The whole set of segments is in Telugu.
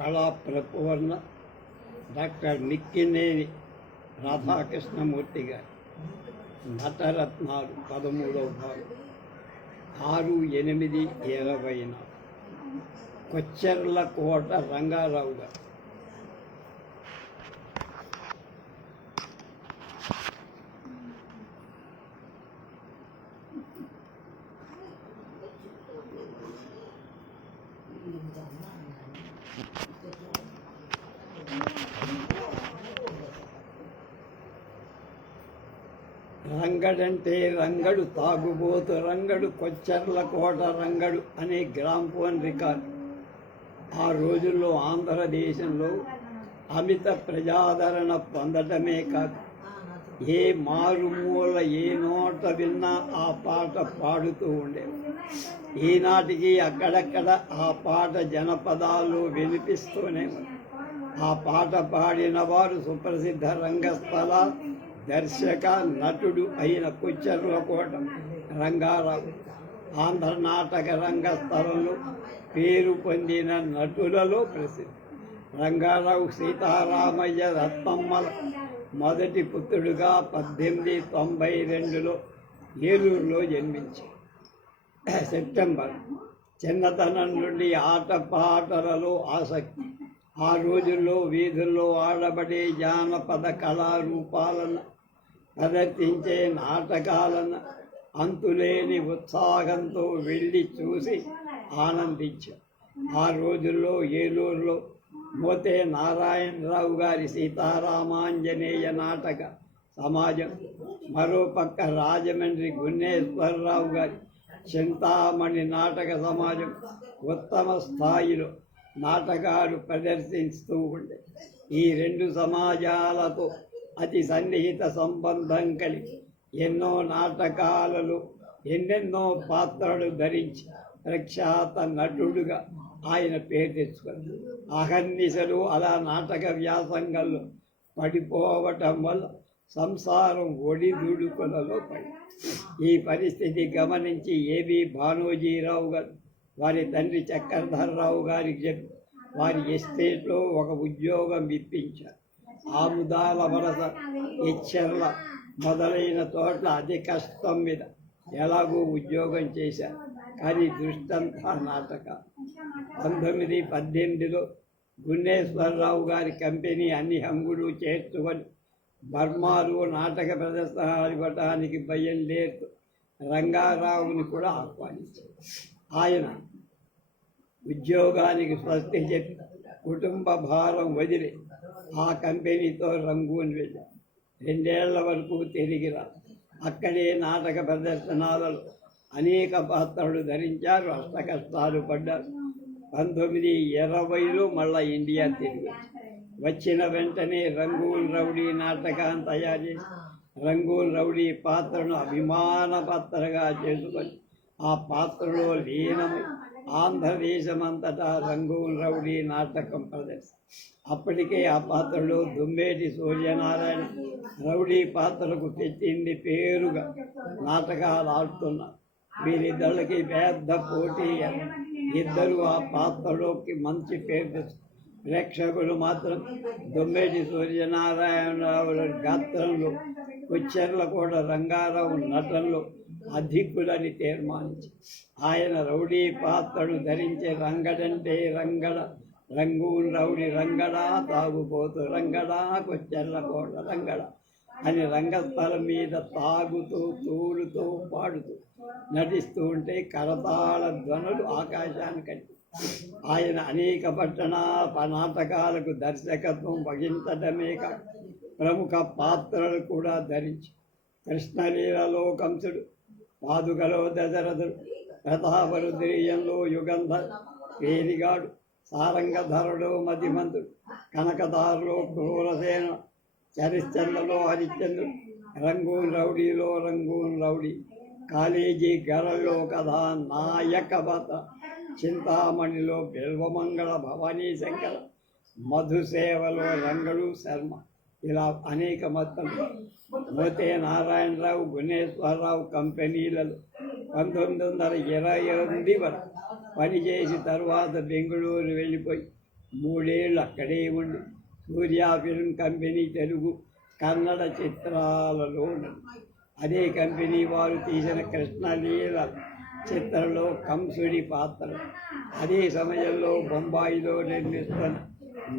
కళా ప్రపూర్ణ డాక్టర్ నిక్కినేని రాధాకృష్ణమూర్తి గారు. నటరత్నాలు పదమూడవ భాగం ఆరు ఎనిమిది ఇరవై నాలుగు. కొచ్చెర్ల కోట రంగారావు గారు రంగడంటే రంగడు తాగుబోతు రంగడు కొచ్చెర్ల కోట రంగడు అనే గ్రామ్ ఫోన్ రికార్డు. ఆ రోజుల్లో ఆంధ్రదేశంలో అమిత ప్రజాదరణ పొందటమే కాదు. ఏ మారుమూల ఏ నోట విన్నా ఆ పాట పాడుతూ ఉండేవి ఈనాటికి అక్కడక్కడ ఆ పాట జనపదాలు వినిపిస్తూనే ఆ పాట పాడిన వారు సుప్రసిద్ధ రంగస్థల దర్శక నటుడు అయిన కుచ్చర్లకోట రంగారావు ఆంధ్ర నాటక రంగస్థలంలో పేరు పొందిన నటులలో ప్రసిద్ధి. రంగారావు సీతారామయ్య రత్నమ్మల మొదటి పుత్రుడుగా పద్దెనిమిది తొంభై రెండులో ఏలూరులో జన్మించారు సెప్టెంబర్ చిన్నతనం నుండి ఆట పాటలలో ఆసక్తి. ఆ రోజుల్లో వీధుల్లో ఆడబడే జానపద కళారూపాలను ప్రదర్శించే నాటకాలను అంతులేని ఉత్సాహంతో వెళ్ళి చూసి ఆనందించారు ఆ రోజుల్లో ఏలూరులో మోతే నారాయణరావు గారి సీతారామాంజనేయ నాటక సమాజం మరోపక్క రాజమండ్రి గున్నేశ్వరరావు గారి చింతామణి నాటక సమాజం ఉత్తమ స్థాయిలో నాటకాలు ప్రదర్శిస్తూ ఉండే. ఈ రెండు సమాజాలతో అతి సన్నిహిత సంబంధం కలిగి ఎన్నో నాటకాలలో ఎన్నెన్నో పాత్రలు ధరించి ప్రఖ్యాత నటుడుగా ఆయన పేరు తెచ్చుకున్నారు అహర్నిశలు అలా నాటక వ్యాసంగంలో పడిపోవటం వల్ల సంసారం ఒడిదుడుకులలో పడి ఈ పరిస్థితి గమనించి ఏబి భానోజీరావు గారు వారి తండ్రి చక్రధర్రావు గారికి చెప్పి వారి ఎస్టేట్లో ఒక ఉద్యోగం ఇప్పించారు. ఆముదాల వలస ఇచ్చర్ల మొదలైన తోట్ల అతి కష్టం మీద ఎలాగో ఉద్యోగం చేశారు కానీ దృష్టంతా నాటక. పంతొమ్మిది పద్దెనిమిదిలో గున్నేశ్వరరావు గారి కంపెనీ అన్ని హంగులు చేర్చుకొని బర్మాలు నాటక ప్రదర్శన ఇవ్వటానికి లేదు రంగారావుని కూడా ఆహ్వానించారు ఆయన ఉద్యోగానికి స్వస్తి చెప్పి కుటుంబ భారం వదిలి ఆ కంపెనీతో రంగూన్ వెళ్ళారు రెండేళ్ళ వరకు తిరిగి రా అక్కడే నాటక ప్రదర్శనాలలో అనేక పాత్రలు ధరించారు అష్ట కష్టాలు పడ్డారు. పంతొమ్మిది ఇరవైలో మళ్ళా ఇండియా తిరిగి వచ్చిన వెంటనే రంగూన్ రౌడీ నాటకాన్ని తయారు చేసి రంగూన్ రౌడీ పాత్రను అభిమాన పాత్రగా చేసుకొని ఆ పాత్రలో లీనమై ఆంధ్రదేశమంతటా రంగూన్ రౌడీ నాటకం ప్రదర్శన. అప్పటికే ఆ పాత్రలో దుమ్మేటి సూర్యనారాయణ రౌడీ పాత్రకు తెచ్చింది పేరుగా నాటకాలు ఆడుతున్నారు. వీరిద్దరికి పెద్ద పోటీ ఇద్దరు ఆ పాత్రలోకి మంచి పేరు ప్రేక్షకులు మాత్రం దుమ్మేటి సూర్యనారాయణరావు గాత్రంలో కుచ్చెర్ల కూడా రంగారావు నటనలో అధికులని తీర్మానించి. ఆయన రౌడీ పాత్రను ధరించే రంగడంటే రంగడ రంగూన్ రౌడీ రంగడా తాగుపోతూ రంగడా కొచ్చెర్ల కోట రంగడ అని రంగస్థలం మీద తాగుతూ తూలుతూ పాడుతూ నటిస్తూ ఉంటే కరతాళ ధ్వనులు ఆకాశానికి ఆయన అనేక పట్టణ నాటకాలకు దర్శకత్వం వహించడమే కాక ప్రముఖ పాత్రలు కూడా ధరించి కృష్ణలీలలో కంసుడు పాదుకలో దశరథుడు ప్రతాపరుద్రీయంలో యుగంధ పేరిగాడు సారంగధరుడు మతిమంతుడు కనకదారులో క్రూరసేన చరిశ్చంద్రలో హరిశ్చంద్రుడు రంగూన్ రౌడీలో రంగూన్ రౌడీ కాలేజీ గరల్లో కథ నాయక బత చింతామణిలో బిల్వమంగళ భవానీ శంకర మధుసేవలో రంగడు శర్మ ఇలా అనేక మొత్తం మోతే నారాయణరావు గుణేశ్వరరావు కంపెనీలలో పంతొమ్మిది వందల ఇరవై ఎనిమిది వరకు పనిచేసి తర్వాత బెంగళూరు వెళ్ళిపోయి మూడేళ్ళు అక్కడే ఉండి సూర్య ఫిల్మ్ కంపెనీ తెలుగు కన్నడ చిత్రాలలో అదే కంపెనీ వారు తీసిన కృష్ణలీల చిత్రంలో కంసుడి పాత్ర. అదే సమయంలో బొంబాయిలో నిర్మిస్తున్న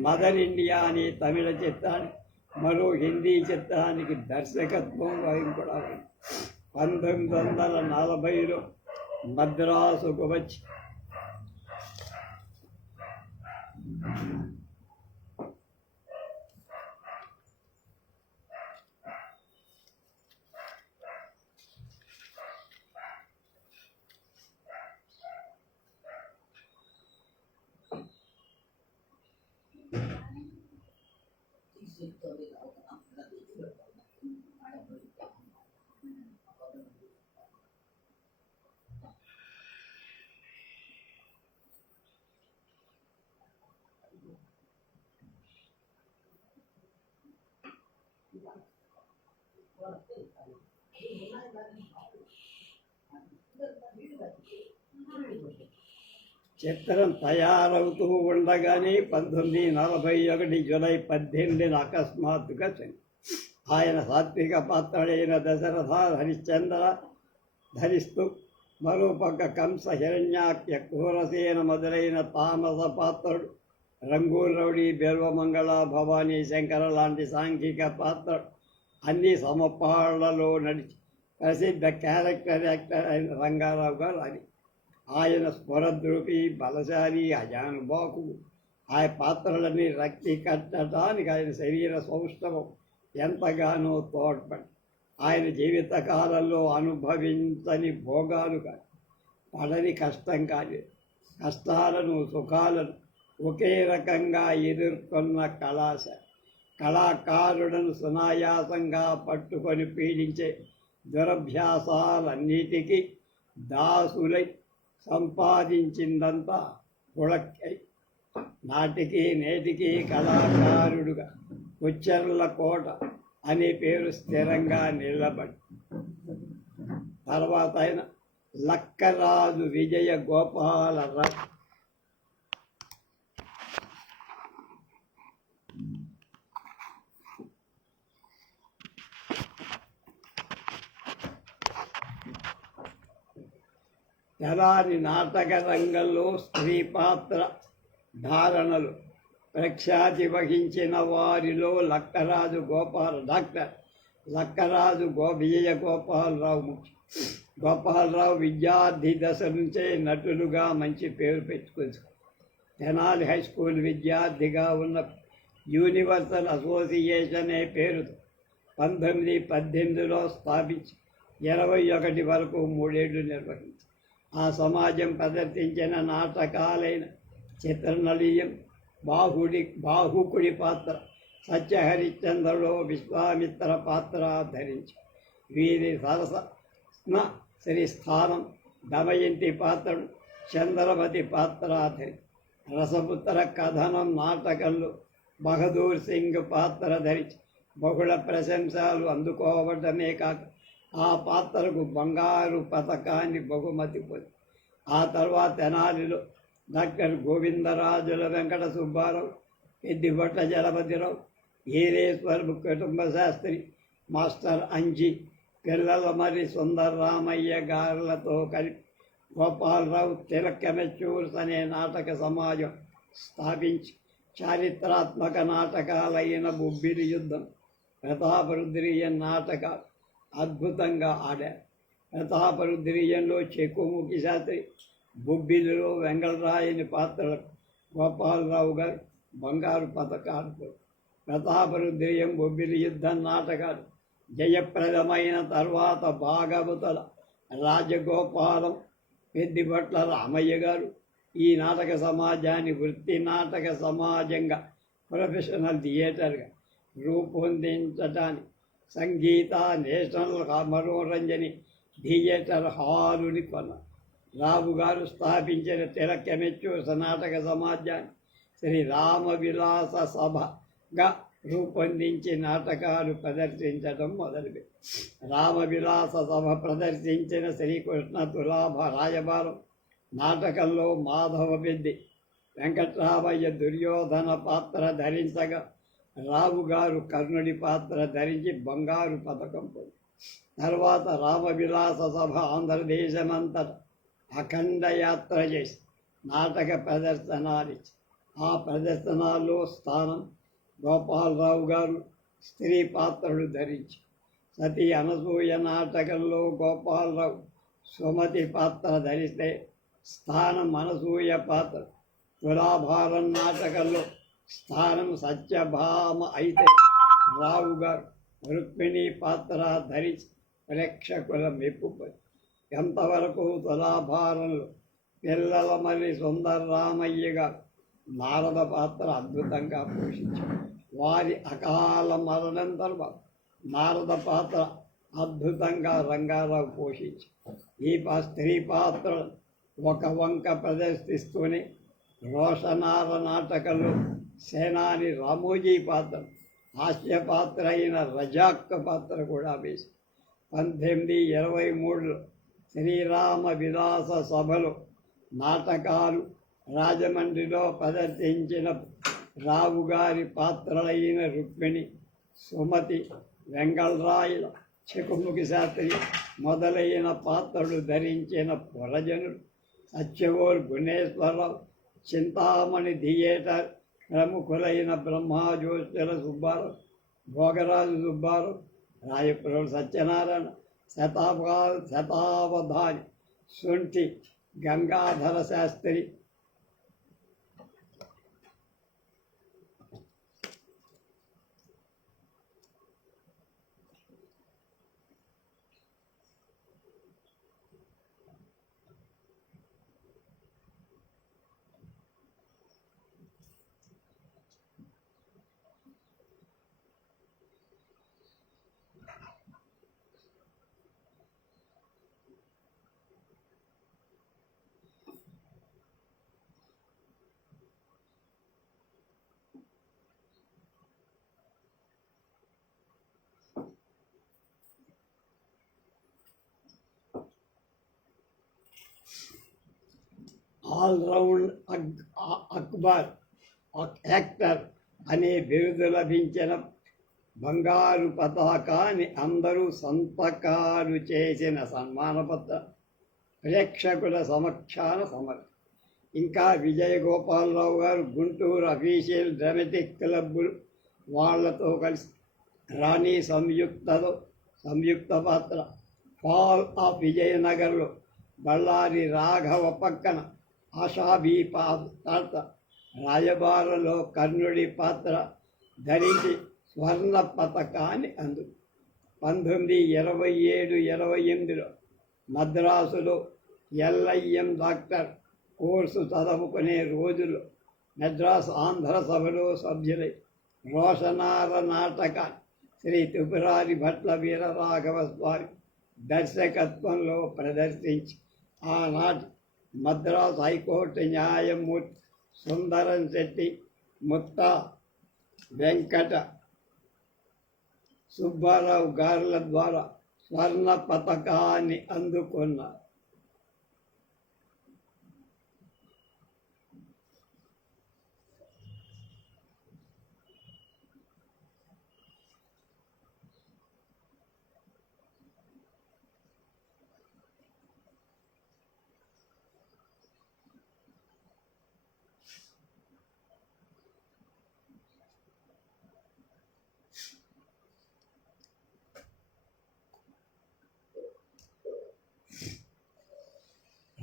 మదర్ ఇండియా అనే తమిళ చిత్రాన్ని మరో హిందీ చిత్రానికి దర్శకత్వం వహించడానికి పంతొమ్మిది వందల నలభైలో మద్రాసుకు వచ్చి Gracias. చిత్రం తయారవుతూ ఉండగానే పంతొమ్మిది నలభై ఒకటి జూలై పద్దెనిమిదిన అకస్మాత్తుగా చని ఆయన సాత్విక పాత్రుడైన దశరథ హరిశ్చంద్ర ధరిస్తూ మరోపక్క కంస హిరణ్యాఖ్య క్రూరసేన మొదలైన తామస పాత్రుడు రంగూరౌడి బెల్వమంగళ భవానీ శంకర లాంటి సాంఘిక పాత్ర అన్ని సమపాళ్ళలో నడిచి ప్రసిద్ధ క్యారెక్టర్ యాక్టర్ అయిన రంగారావు గారు అని. ఆయన స్వరద్రూపి బలశాలి అజానుబాకు ఆ పాత్రలని రక్తి కట్టడానికి ఆయన శరీర సౌష్ఠవం ఎంతగానో తోడ్పడి ఆయన జీవిత కాలంలో అనుభవించని భోగాలు కాదు. పడని కష్టం కాదు. కష్టాలను సుఖాలను ఒకే రకంగా ఎదుర్కొన్న కళాశ. కళాకారుడను సునాయాసంగా పట్టుకొని పీడించే దురభ్యాసాలన్నిటికీ దాసులై సంపాదించిందంతా గుళక్కై నాటికి నేటికి కళాకారుడుగా ఉచ్చర్ల కోట అనే పేరు స్థిరంగా నిలబడి. తర్వాత ఆయన లక్కరాజు విజయ గోపాలరావు తెలారి నాటక రంగంలో స్త్రీ పాత్ర ధారణలు ప్రఖ్యాతి వహించిన వారిలో లక్కరాజు గోపాల్ డాక్టర్ లక్కరాజు గో గోపాలరావు ముఖ్యం గోపాలరావు విద్యార్థి దశ నుంచే నటులుగా మంచి పేరు పెట్టుకుంది. తెనాలి హై స్కూల్ విద్యార్థిగా ఉన్న యూనివర్సల్ అసోసియేషన్ అనే పేరుతో పంతొమ్మిది పద్దెనిమిదిలో స్థాపించి ఇరవై ఒకటి వరకు మూడేళ్ళు నిర్వహించారు. ఆ సమాజం ప్రదర్శించిన నాటకాలైన చిత్రనలీయం బాహుడి బాహుకుడి పాత్ర సత్యహరిశ్చంద్రలో విశ్వామిత్ర పాత్ర ధరించి వీరి సరస శ్రీ స్థానం దమయంతి పాత్రను చంద్రమతి పాత్ర ధరి రసపుత్ర కథనం నాటకంలో బహదూర్ సింగ్ పాత్ర ధరించి బహుళ ప్రశంసలు అందుకోవడమే కాక ఆ పాత్రకు బంగారు పథకాన్ని బహుమతి పొంది. ఆ తర్వాత తెనాలిలో డాక్టర్ గోవిందరాజుల వెంకట సుబ్బారావు పెద్దిబొట్ట జలపతిరావు ఈరేశ్వరపు కుటుంబ శాస్త్రి మాస్టర్ అంజి పిల్లల మరి సుందరరామయ్య గారులతో కలిపి గోపాలరావు తిలకమెచ్చూర్స్ అనే నాటక సమాజం స్థాపించి చారిత్రాత్మక నాటకాలైన బొబ్బిలి యుద్ధం ప్రతాపరుద్రీయ నాటకాలు అద్భుతంగా ఆడారు ప్రతాపరుద్రీయంలో చెక్కుముఖి శాస్త్రి బొబ్బిలిలో వెంగళరాయని పాత్రలకు గోపాలరావు గారు బంగారు పథకాలు ప్రతాపరుద్రీయం బొబ్బిలి యుద్ధం నాటకాలు. జయప్రదమైన తర్వాత భాగవతుల రాజగోపాలం పెద్దిపట్ల రామయ్య గారు. ఈ నాటక సమాజాన్ని వృత్తి నాటక సమాజంగా ప్రొఫెషనల్ థియేటర్గా రూపొందించటానికి సంగీత నేషనల్ మనోరంజని థియేటర్ హాలుని కొన. రావు గారు స్థాపించిన తిలకెమెచ్చు నాటక సమాజాన్ని శ్రీ రామ విలాస సభగా రూపొందించి నాటకాలు ప్రదర్శించడం మొదలుపెట్టి రామవిలాస సభ ప్రదర్శించిన శ్రీకృష్ణ తులాభ రాయబారం నాటకంలో మాధవ పెద్ది వెంకట్రామయ్య దుర్యోధన పాత్ర ధరించగా రావు గారు కర్ణుడి పాత్ర ధరించి బంగారు పథకం పొంది. తర్వాత రామవిలాస సభ ఆంధ్రదేశమంతట అఖండ యాత్ర చేసి నాటక ప్రదర్శనాలిచ్చి. ఆ ప్రదర్శనాల్లో స్థానం గోపాలరావు గారు స్త్రీ పాత్రలు ధరించి. సతీ అనసూయ నాటకంలో గోపాలరావు సుమతి పాత్ర ధరిస్తే స్థానం అనసూయ పాత్ర. తులాభారం నాటకంలో స్థానం సత్యభామ అయితే రావు గారు రుక్మిణి పాత్ర ధరించి ప్రేక్షకుల మెప్పు ఎంతవరకు తులాభారంలో పిల్లల మరి సుందర రామయ్య గారు నారద పాత్ర అద్భుతంగా పోషించారు వారి అకాల మరణం తర్వాత నారద పాత్ర అద్భుతంగా రంగారావు పోషించి ఈ పా- స్త్రీ పాత్ర ఒక వంక ప్రదర్శిస్తూనే రోషనార నాటకంలో సేనాని రామోజీ పాత్ర హాస్య పాత్ర అయిన రజాక్క పాత్ర కూడా వేసి. పద్దెనిమిది ఇరవై మూడులో శ్రీరామ విలాస సభలో నాటకాలు రాజమండ్రిలో ప్రదర్శించిన రావు గారి పాత్రలైన రుక్మిణి సుమతి వెంగళరాయల చెకుముఖి శాస్త్రి మొదలైన పాత్రలు ధరించిన పురజనులు సత్యవోల్ గుణేశ్వరరావు చింతామణి థియేటర్ ప్రముఖులైన బ్రహ్మాజ్యోతుల సుబ్బారు భోగరాజు సుబ్బారు రాయపురం సత్యనారాయణ శతాబా శతావధాని శుంఠి గంగాధర శాస్త్రి ఆల్రౌండ్ అక్ అక్బర్ యాక్టర్ అనే బిరుదు లభించిన బంగారు పతాకాన్ని అందరూ సంతకాలు చేసిన సన్మానపత్ర ప్రేక్షకుల సమక్షాన సమర్ ఇంకా విజయ గోపాలరావు గారు గుంటూరు అఫీషియల్ డ్రామాటిక్ క్లబ్బులు వాళ్ళతో కలిసి రాణి సంయుక్తలో సంయుక్త పాత్ర ఫాల్ ఆఫ్ విజయనగర్లో బళ్ళారి రాఘవ పక్కన ఆషాభీ పాత్ర రాయబారలో కర్ణుడి పాత్ర ధరించి స్వర్ణ పథకాన్ని అందు. పంతొమ్మిది ఇరవై ఏడు ఇరవై ఎనిమిదిలో మద్రాసులో ఎల్ఐఎం డాక్టర్ కోర్సు చదువుకునే రోజుల్లో మద్రాసు ఆంధ్ర సభలో సభ్యులై రోషనార నాటక శ్రీ త్రిపురారి భట్ల వీరరాఘవ స్వామి దర్శకత్వంలో ప్రదర్శించి ఆనాటి మద్రాస్ హైకోర్టు న్యాయమూర్తి సుందరం శెట్టి ముత్తా వెంకట సుబ్బారావు గారుల ద్వారా స్వర్ణ పథకాన్ని అందుకున్నారు.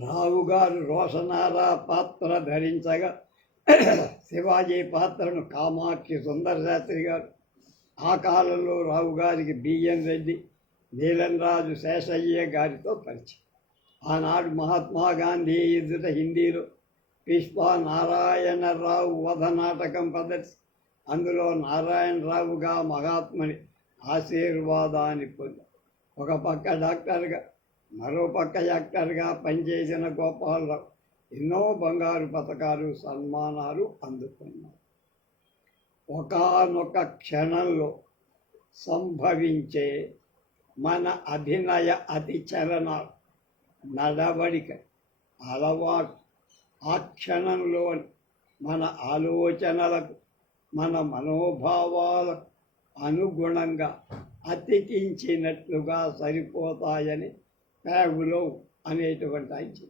రావు గారు పాత్ర ధరించగా శివాజీ పాత్రను కామాక్షి సుందరశాస్త్రి గారు ఆ కాలంలో రావు గారికి బిఎన్ రెడ్డి నీలంరాజు శేషయ్య గారితో పరిచయం. ఆనాడు మహాత్మా గాంధీ ఎదుట హిందీలో పుష్ప నారాయణరావు వధ నాటకం ప్రదర్శి అందులో నారాయణరావుగా మహాత్ముని ఆశీర్వాదాన్ని పొందారు. ఒక పక్క డాక్టర్గా మరోపక్క యాక్టర్గా పనిచేసిన గోపాలరావు ఎన్నో బంగారు పథకాలు సన్మానాలు అందుకున్నారు. ఒకానొక క్షణంలో సంభవించే మన అభినయ అతిచరణాలు నడవడిక అలవాటు ఆ క్షణంలో మన ఆలోచనలకు మన మనోభావాలకు అనుగుణంగా అతికించినట్లుగా సరిపోతాయని ప్యాగులో అనేటువంటి ఆయన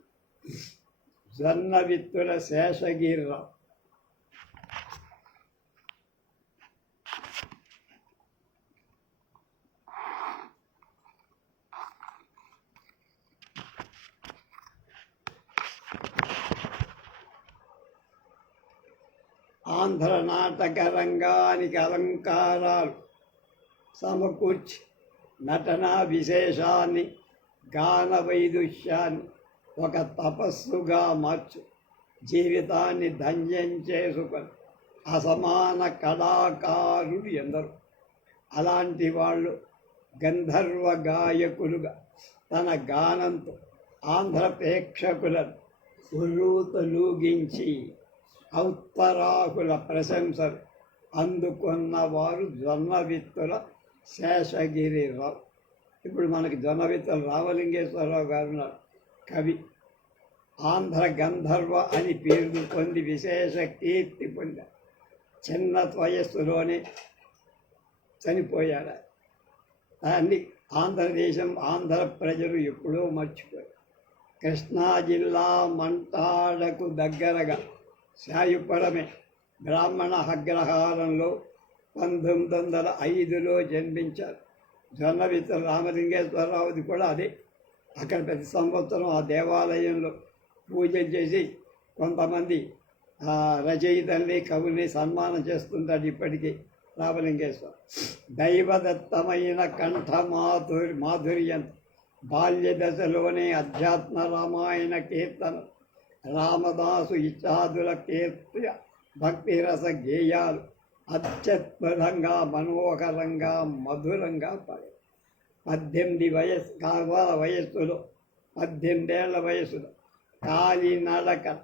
జొన్న విత్తుల శేషగిరిరావు ఆంధ్ర నాటక రంగానికి అలంకారాలు సమకూర్చి నటనా విశేషాన్ని గాన వైదుష్యాన్ని ఒక తపస్సుగా మార్చు. జీవితాన్ని ధన్యం చేసుకొని అసమాన కళాకారులు ఎందరు. అలాంటి వాళ్ళు గంధర్వ గాయకులుగా తన గానంతో ఆంధ్ర ప్రేక్షకులను ఉర్రూతలూగించి ఔత్తరాకుల ప్రశంసలు అందుకున్న వారు జొన్నవిత్తుల శేషగిరిరావు ఇప్పుడు మనకి జొన్నవిత్తుల రామలింగేశ్వరరావు గారు ఉన్నారు. కవి. ఆంధ్ర గంధర్వ అని పేరు పొంది విశేష కీర్తి పొందారు చిన్న వయస్సులోనే చనిపోయాడు. దాన్ని ఆంధ్రదేశం ఆంధ్ర ప్రజలు ఎప్పుడో మర్చిపోయారు. కృష్ణా జిల్లా మంటాడకు దగ్గరగా సాయుపడమే బ్రాహ్మణ అగ్రహారంలో పంతొమ్మిది వందల ఐదులో జన్మించారు. జొన్నవిత్త రామలింగేశ్వరరావుది కూడా అదే. అక్కడ ప్రతి సంవత్సరం ఆ దేవాలయంలో పూజలు చేసి కొంతమంది రచయితల్ని కవుల్ని సన్మానం చేస్తుంటాడు ఇప్పటికీ రామలింగేశ్వర. దైవదత్తమైన కంఠ మాధురి మాధుర్యం. బాల్య దశలోనే అధ్యాత్మ రామాయణ కీర్తన. రామదాసు ఇచ్చాదుల కీర్తి భక్తిరస గేయాలు. అత్యద్భుతంగా మనోహరంగా మధురంగా పాడారు. పద్దెనిమిది వయస్సు కావాల వయస్సులో పద్దెనిమిదేళ్ళ వయసులో కాలినడక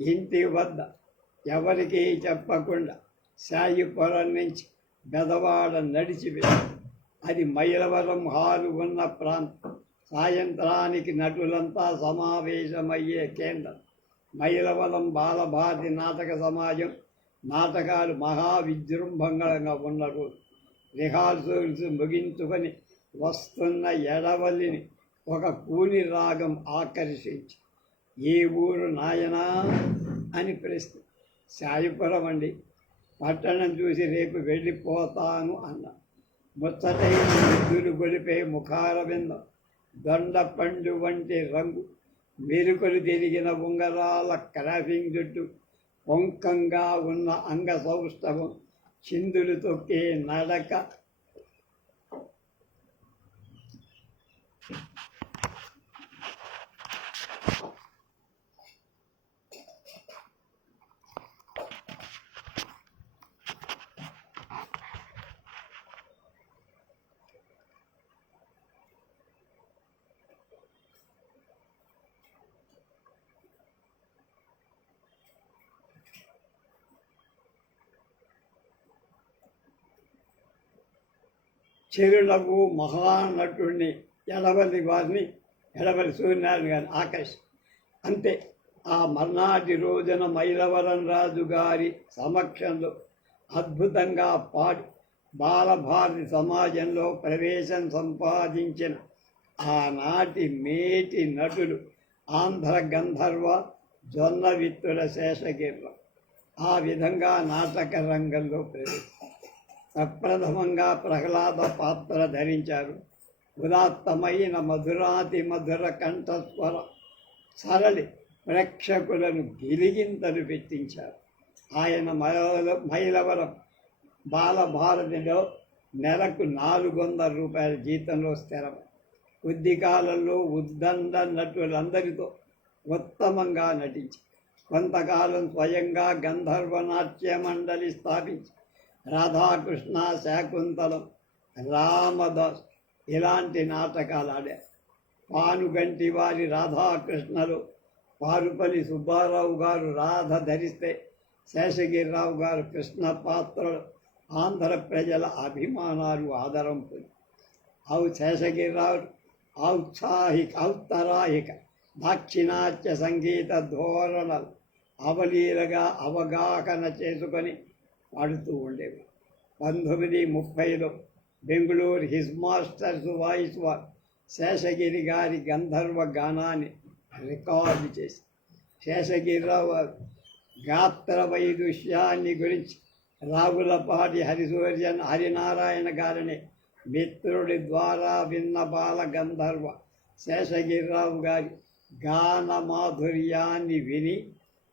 ఇంటి వద్ద ఎవరికీ చెప్పకుండా శాయిపురం నుంచి బెదవాడ నడిచి వెళ్ళారు. అది మైలవరం హాలు ఉన్న ప్రాంతం. సాయంత్రానికి నటులంతా సమావేశమయ్యే కేంద్రం. మైలవరం బాలభారతి నాటక సమాజం నాటకాలు మహా విజృంభంగా ఉన్న రిహార్సల్స్ ముగించుకొని వస్తున్న ఎడవల్లిని ఒక కూని రాగం ఆకర్షించి ఏ ఊరు నాయనా? అని ప్రశ్న సాయిపురం అండి. పట్టణం చూసి రేపు వెళ్ళిపోతాను అన్న. ముచ్చటైన విద్యులు గొలిపే ముఖార విందం దొండ పండు వంటి రంగు మెరుకలు తిరిగిన ఉంగరాల క్రాఫింగ్ జుట్టు వంకంగా ఉన్న అంగ సౌష్ఠవం చిందులు తొక్కే నడక చెరులకు మహానటుడిని ఎడవలి వారిని ఎడవలి సూర్యనారాయణ గారిని ఆకాష్ అంతే. ఆ మర్నాటి రోజున మైలవరం రాజు గారి సమక్షంలో అద్భుతంగా పాడి బాలభారతి సమాజంలో ప్రవేశం సంపాదించిన ఆనాటి మేటి నటులు ఆంధ్ర గంధర్వ జొన్న విత్తుల శేషగిర్ర. ఆ విధంగా నాటక రంగంలో ప్రవేశం సప్రథమంగా ప్రహ్లాద పాత్ర ధరించారు ఉదాత్తమైన మధురాతి మధుర కంఠస్వర సరళి ప్రేక్షకులను గిలిగింతలు పెట్టించారు ఆయన మైల మైలవరం బాలభారతిలో నెలకు నాలుగు వందల రూపాయల జీతంలో స్థిరం. కొద్ది కాలంలో ఉద్దండ నటులందరితో ఉత్తమంగా నటించి కొంతకాలం స్వయంగా గంధర్వ నాట్య మండలి స్థాపించి రాధాకృష్ణ శాకుంతలం రామదాస్ ఇలాంటి నాటకాలు ఆడారు పానుగంటి వారి రాధాకృష్ణలు పారుపల్లి సుబ్బారావు గారు రాధ ధరిస్తే శేషగిరిరావు గారు కృష్ణ పాత్రలు ఆంధ్ర ప్రజల అభిమానాలు ఆదరం పొంది. అవు శేషగిరిరావు ఔత్సాహిక ఔత్తరాహిక దాక్షిణాత్య సంగీత ధోరణలు అవలీలగా అవగాహన చేసుకొని పాడుతూ ఉండేవి. పంతొమ్మిది ముప్పైలో బెంగళూరు హిజ్ మాస్టర్స్ వాయిస్ వార్ శేషగిరి గారి గంధర్వ గానాన్ని రికార్డు చేసి శేషగిరిరావు గాత్ర వైదుష్యాన్ని గురించి రాగులపాటి హరిసూర్యన్ హరినారాయణ గారిని మిత్రుడి ద్వారా విన్న బాల గంధర్వ శేషగిరిరావు గారి గాన మాధుర్యాన్ని విని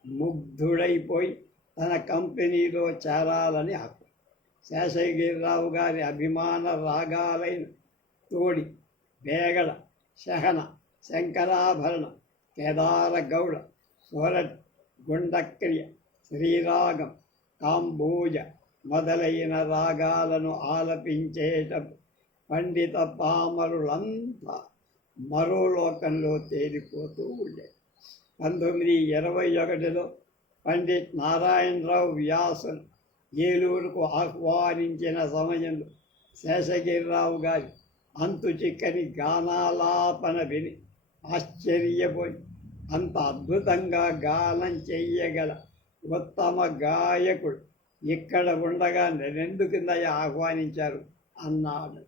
ముగ్ధుడైపోయి తన కంపెనీలో చేరాలని ఆకు శేషగిరిరావు గారి అభిమాన రాగాలైన తోడి బేగడ శహన శంకరాభరణ కేదార గౌడ సోరట్ గుండక్రియ శ్రీరాగం కాంబూజ మొదలైన రాగాలను ఆలపించేటప్పుడు పండిత పామరులంతా మరో లోకంలో తేలిపోతూ ఉండేది పంతొమ్మిది ఇరవై ఒకటిలో పండిత్ నారాయణరావు వ్యాసన్ ఏలూరుకు ఆహ్వానించిన సమయంలో శేషగిరిరావు గారి అంతు చిక్కని గానాలాపన విని ఆశ్చర్యపోయి అంత అద్భుతంగా గానం చెయ్యగల ఉత్తమ గాయకుడు ఇక్కడ ఉండగా నన్నెందుకుందయ్య ఆహ్వానించారు? అన్నాడు.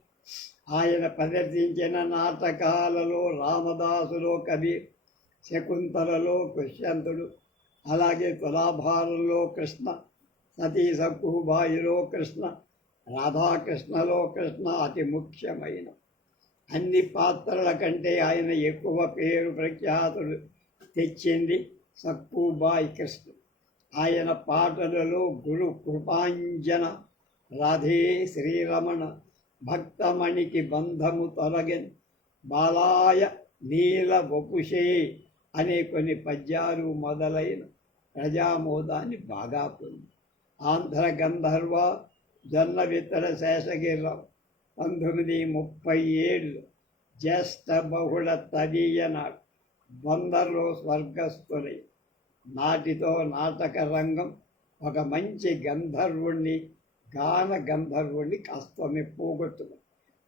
ఆయన ప్రదర్శించిన నాటకాలలో రామదాసులో కబీర్ శకుంతలలో కృష్యంతుడు అలాగే తులాభారంలో కృష్ణ సతీ సక్కుబాయిలో కృష్ణ రాధాకృష్ణలో కృష్ణ అతి ముఖ్యమైన. అన్ని పాత్రల కంటే ఆయన ఎక్కువ పేరు ప్రఖ్యాతులు తెచ్చింది సక్కుబాయి కృష్ణ. ఆయన పాటలలో గురు కృపాంజన రాధే శ్రీరమణ భక్తమణికి బంధము తొలగని బాలాయ నీల వపుషే అనే కొన్ని పద్యాలు మొదలైన ప్రజామోదాన్ని బాగా పొంది. ఆంధ్ర గంధర్వ జొన్న విత్తన శేషగిరిరావు పంతొమ్మిది ముప్పై ఏళ్ళు జ్యేష్ఠ బహుళ తదీయ నాడు బందర్లో స్వర్గస్థులై. నాటితో నాటక రంగం ఒక మంచి గంధర్వుణ్ణి గాన గంధర్వుణ్ణి కాస్త పోగొట్టుకుంది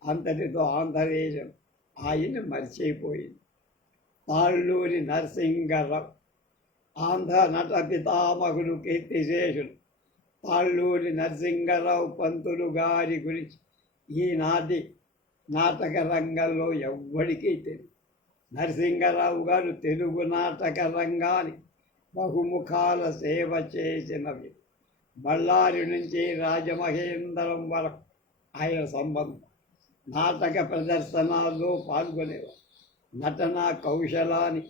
అంతటితో ఆంధ్రదేశం ఆయన మర్చిపోయింది. తాళ్ళూరి నరసింగరావు. ఆంధ్ర నట పితామహుడు కీర్తిశేషుడు తాళ్ళూరి నరసింగరావు పంతులు గారి గురించి ఈనాటి నాటక రంగంలో ఎవ్వడికీ తెలియదు నరసింగరావు గారు తెలుగు నాటక రంగాన్ని బహుముఖాల సేవ చేసినవి. బళ్ళారి నుంచి రాజమహేంద్రం వరకు ఆయన సంబంధం. నాటక ప్రదర్శనల్లో పాల్గొనేవారు. నటన కౌశలాన్ని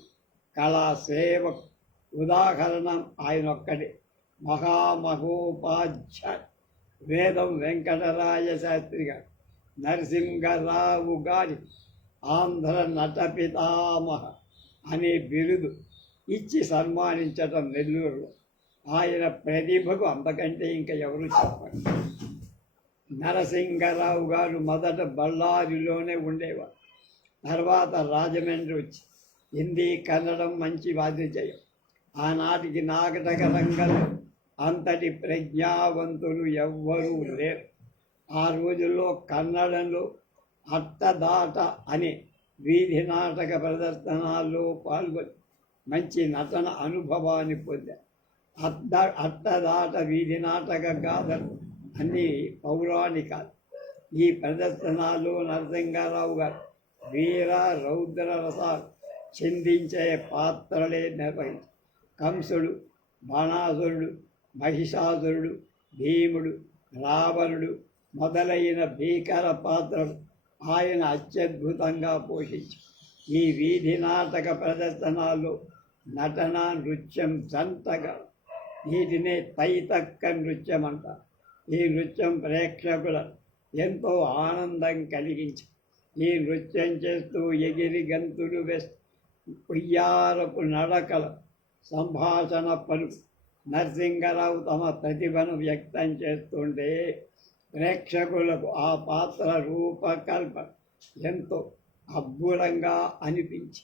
కళా సేవ ఉదాహరణ ఆయన ఒక్కటి మహామహోపాధ్యాయ వేదం వెంకటరాయ శాస్త్రి గారు. నరసింహరావు గారి ఆంధ్ర నట పితామహ అనే బిరుదు ఇచ్చి సన్మానించటం నెల్లూరులో. ఆయన ప్రతిభకు అంతకంటే ఇంకా ఎవరు చెప్పరు. నరసింగరావు గారు మొదట బళ్ళారిలోనే ఉండేవారు. తర్వాత రాజమండ్రి వచ్చి హిందీ కన్నడం మంచి వాద్యజయం ఆనాటికి నాటక రంగంలో అంతటి ప్రజ్ఞావంతులు ఎవ్వరూ లేరు. ఆ రోజుల్లో కన్నడంలో అట్టదాట అనే వీధి నాటక ప్రదర్శనల్లో పాల్గొని మంచి నటన అనుభవాన్ని పొందారు. అద్ద అట్టదాట వీధి నాటక గాథలు అన్నీ పౌరాణికాలు. ఈ ప్రదర్శనలు నరసింహారావు గారు వీర రౌద్ర రసాలు చిందించే పాత్రలే నిర్వహించారు కంసుడు బాణాసురుడు మహిషాసురుడు భీముడు రావణుడు మొదలైన భీకర పాత్రలు ఆయన అత్యద్భుతంగా పోషించారు ఈ వీధి నాటక ప్రదర్శనలో నటన నృత్యం చంతగా వీటినే తైతక్క నృత్యం అంటారు ఈ నృత్యం ప్రేక్షకుల ఎంతో ఆనందం కలిగించి. ఈ నృత్యం చేస్తూ ఎగిరి గంతులు వెస్ ఉయ్యారపు నడకల సంభాషణ పలు. నరసింగరావు తమ ప్రతిభను వ్యక్తం చేస్తుంటే ప్రేక్షకులకు ఆ పాత్ర రూపకల్పన ఎంతో అద్భుతంగా అనిపించి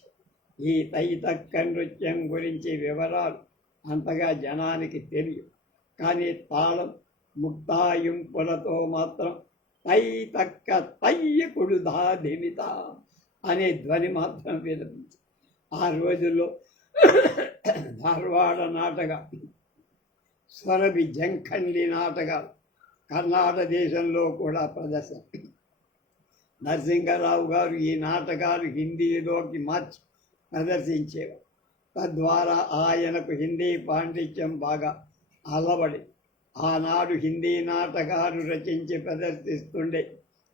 ఈ తైతక్క నృత్యం గురించి వివరాలు అంతగా జనానికి తెలియదు కానీ తాళం ముక్తాయింపులతో మాత్రం తై తక్క తయ్యకుడు దాదిమిత అనే ధ్వని మాత్రం వినిపించి. ఆ రోజుల్లో ధార్వాడ నాటక స్వరవి జంఖండి నాటకాలు కర్ణాటక దేశంలో కూడా ప్రదర్శన. నరసింహరావు గారు ఈ నాటకాలు హిందీలోకి మార్చి ప్రదర్శించేవారు. తద్వారా ఆయనకు హిందీ పాండిత్యం బాగా అలవడి ఆనాడు హిందీ నాటకాలు రచించి ప్రదర్శిస్తుండే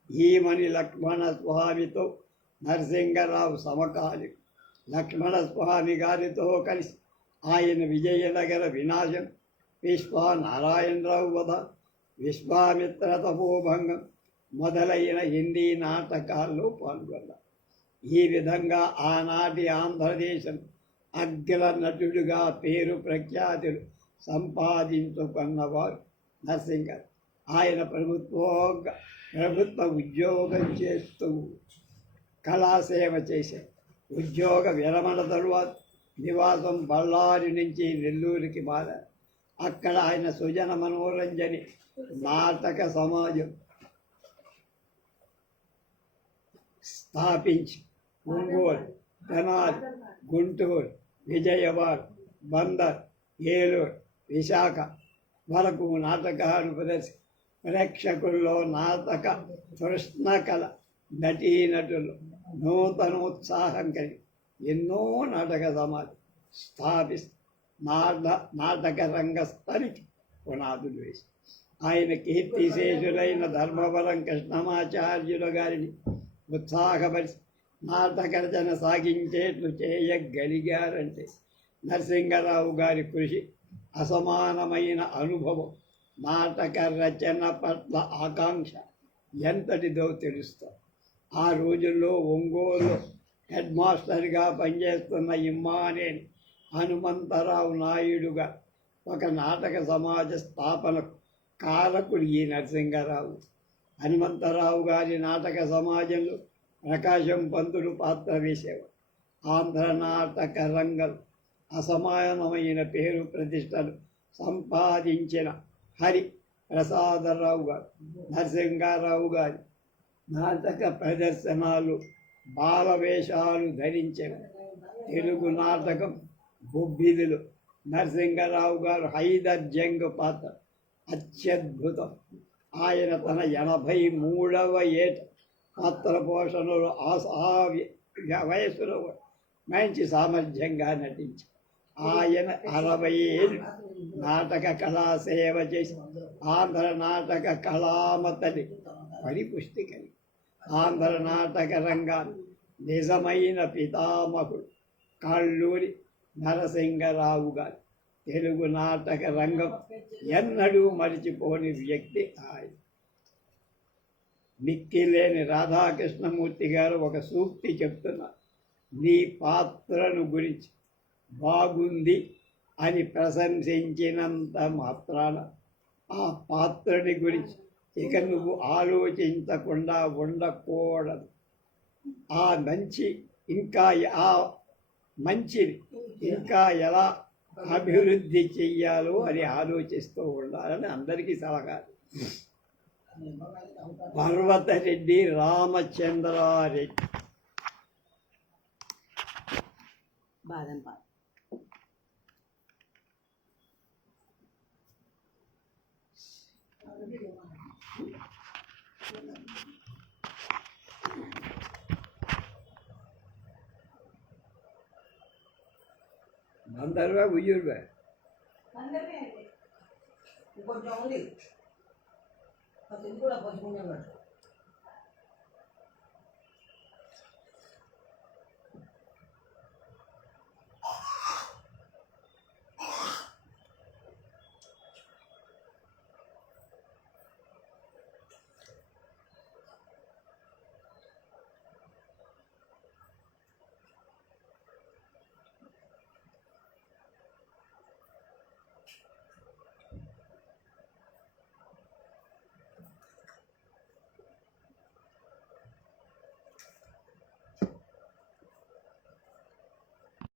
ఈమని లక్ష్మణ స్వామితో నరసింహరావు సమకాలి. లక్ష్మణ స్వామి గారితో కలిసి ఆయన విజయనగర వినాశం విశ్వనారాయణరావు వధ విశ్వామిత్ర తపోభంగం మొదలైన హిందీ నాటకాల్లో పాల్గొన్నారు ఈ విధంగా ఆనాటి ఆంధ్రదేశం అగ్ర నటుడుగా పేరు ప్రఖ్యాతులు సంపాదించుకున్నవారు నరసింహ ఆయన ప్రభుత్వ ప్రభుత్వ ఉద్యోగం చేస్తూ కళాసేవ చేశారు ఉద్యోగ విరమణ తరువాత నివాసం బళ్ళారి నుంచి నెల్లూరికి మారారు అక్కడ ఆయన సుజన మనోరంజని నాటక సమాజం స్థాపించి ఒంగోలు తెనాలి గుంటూరు విజయవాడ బందర్ ఏలూరు విశాఖ వరకు నాటకాలు ప్రదర్శి ప్రేక్షకుల్లో నాటక తృష్ణ కళ నటీనటులు నూతనోత్సాహం కలిగి ఎన్నో నాటక సమాజం స్థాపిస్తూ నాట నాటక రంగస్థలికి పునాదులు వేసి. ఆయన కీర్తిశేషులైన ధర్మవరం కృష్ణమాచార్యుల గారిని ఉత్సాహపరిచి నాటక రచన సాగించేట్లు చేయగలిగారంటే నరసింహరావు గారి కృషి అసమానమైన అనుభవం నాటక రచన పట్ల ఆకాంక్ష ఎంతటిదో తెలుస్తాం. ఆ రోజుల్లో ఒంగోలు హెడ్ మాస్టర్గా పనిచేస్తున్న ఇమ్మానేని హనుమంతరావు నాయుడుగా ఒక నాటక సమాజ స్థాపనకు కారకుడు ఈ నరసింహరావు. హనుమంతరావు గారి నాటక సమాజంలో ప్రకాశం పంతులు పాత్ర వేసేవాడు ఆంధ్ర నాటక రంగం అసమానమైన పేరు ప్రతిష్టలు సంపాదించిన హరి ప్రసాదరావు గారు నరసింహారావు గారి నాటక ప్రదర్శనలు బాలవేషాలు ధరించిన తెలుగు నాటకం బొబ్బిదులు నరసింహరావు గారు హైదర్ జంగ్ పాత్ర అత్యద్భుతం. ఆయన తన ఎనభై మూడవ ఏట పాత్ర పోషణలు ఆ వయసులో మంచి సామర్థ్యంగా నటించారు. ఆయన అరవై ఏళ్ళు నాటక కళా సేవ చేసి ఆంధ్ర నాటక కళామతలి పరిపుష్టి ఆంధ్ర నాటక రంగాన్ని నిజమైన పితామహుడు కళ్ళూరి నరసింగరావు గారు. తెలుగు నాటక రంగం ఎన్నడూ మరిచిపోని వ్యక్తి ఆయన. మిక్కిలేని రాధాకృష్ణమూర్తి గారు ఒక సూక్తి చెప్తున్నారు. నీ పాత్రను గురించి బాగుంది అని ప్రశంసించినంత మాత్రాన ఆ పాత్రని గురించి ఇక నువ్వు ఆలోచించకుండా ఉండకూడదు. ఆ మంచి ఇంకా ఆ మంచిని ఇంకా ఎలా అభివృద్ధి చెయ్యాలో అని ఆలోచిస్తూ ఉండాలని అందరికీ సలహా. పర్వతరెడ్డి రామచంద్రారెడ్డి. బాదం ভান্ডারবা বুঝুরবা ভান্ডারবা উপর জঙ্গলে। কতদিন পর বসবো না